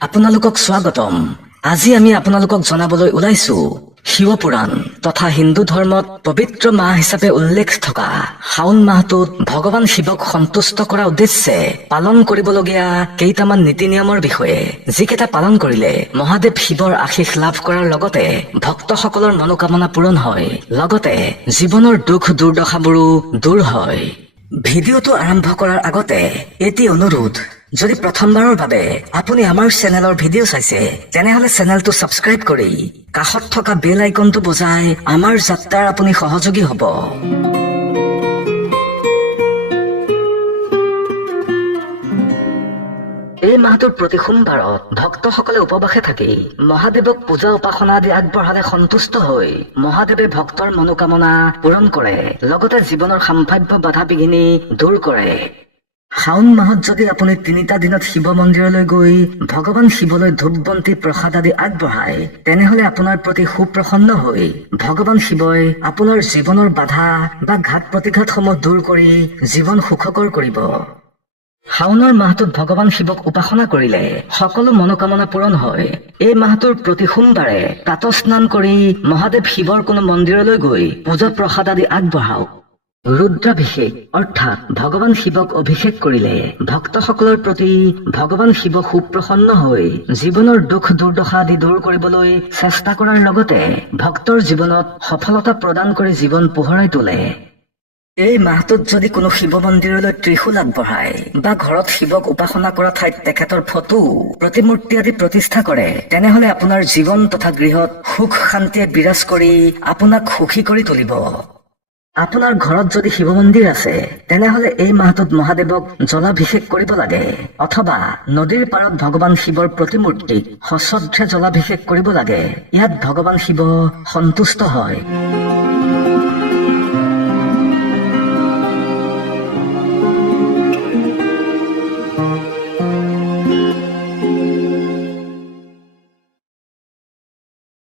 আপোনালোকক স্বাগতম। আজি আমি আপোনালোকক জনাবলৈ ওলাইছো শিৱ পুৰাণ তথা হিন্দু ধৰ্মত পবিত্ৰ মাহ হিচাপে উল্লেখ থকা শাওণ মাহটোত ভগৱান শিৱক সন্তুষ্ট কৰা উদ্দেশ্যে পালন কৰিবলগীয়া কেইটামান নীতি নিয়মৰ বিষয়ে, যিকেইটা পালন কৰিলে মহাদেৱ শিৱৰ আশীষ লাভ কৰাৰ লগতে ভক্তসকলৰ মনোকামনা পূৰণ হয়, লগতে জীৱনৰ দুখ দুৰ্দশাবোৰো দূৰ হয়। ভিডিঅ'টো আৰম্ভ কৰাৰ আগতে এটি অনুৰোধ, যদি প্ৰথমবাৰৰ বাবে আপুনি আমাৰ চেনেলৰ ভিডিঅ' চাইছে তেনেহলে চেনেলটো ছাবস্ক্ৰাইব কৰি কাষত থকা বেল আইকনটো বজাই আমাৰ যাত্ৰাৰ আপুনি সহযোগী হ'ব। এই মাহটোৰ প্ৰতি সোমবাৰত ভক্তসকলে উপবাসে থাকি মহাদেৱক পূজা উপাসনা আদি আগবঢ়ালে সন্তুষ্ট হৈ মহাদেৱে ভক্তৰ মনোকামনা পূৰণ কৰে, লগতে জীৱনৰ সাম্ভাৱ্য বাধা বিঘিনি দূৰ কৰে। শাওণ মাহত যদি আপুনি 3টা দিনত শিৱ মন্দিৰলৈ গৈ ভগৱান শিৱলৈ ধূপ বন্তি প্ৰসাদ আদি আগবঢ়ায় তেনেহলে আপোনাৰ প্ৰতি সুপ্ৰসন্ন হৈ ভগৱান শিৱই আপোনাৰ জীৱনৰ বাধা বা ঘাত প্ৰতিঘাতসমূহ দূৰ কৰি জীৱন সুখকৰ কৰিব। শাওণৰ মাহটোত ভগৱান শিৱক উপাসনা কৰিলে সকলো মনোকামনা পূৰণ হয়। এই মাহটোৰ প্ৰতি সোমবাৰে প্ৰাতঃ স্নান কৰি মহাদেৱ শিৱৰ কোনো মন্দিৰলৈ গৈ পূজা প্ৰসাদ আদি আগবঢ়াওক। ৰুদ্ৰাভিষেক অৰ্থাৎ ভগৱান শিৱক অভিষেক কৰিলে ভক্তসকলৰ প্ৰতি ভগৱান শিৱ সুপ্ৰসন্ন হৈ জীৱনৰ দুখ দুৰ্দশা আদি দূৰ কৰিবলৈ চেষ্টা কৰাৰ লগতে ভক্তৰ জীৱনত সফলতা প্ৰদান কৰি জীৱন পোহৰাই তোলে। এই মাহটোত যদি কোনো শিৱ মন্দিৰলৈ ত্ৰিশূল আগবঢ়ায় বা ঘৰত শিৱক উপাসনা কৰা ঠাইত তেখেতৰ ফটো প্ৰতিমূৰ্তি আদি প্ৰতিষ্ঠা কৰে তেনেহলে আপোনাৰ জীৱন তথা গৃহত সুখ শান্তিয়ে বিৰাজ কৰি আপোনাক সুখী কৰি তুলিব। আপোনাৰ ঘৰত যদি শিৱ মন্দিৰ আছে তেনেহলে এই মাহটোত মহাদেৱক জলাভিষেক কৰিব লাগে, অথবা নদীৰ পাৰত ভগৱান শিৱৰ প্ৰতিমূৰ্তিক সশ্ৰদ্ধে জলাভিষেক কৰিব লাগে। ইয়াত ভগৱান শিৱ সন্তুষ্ট হয়।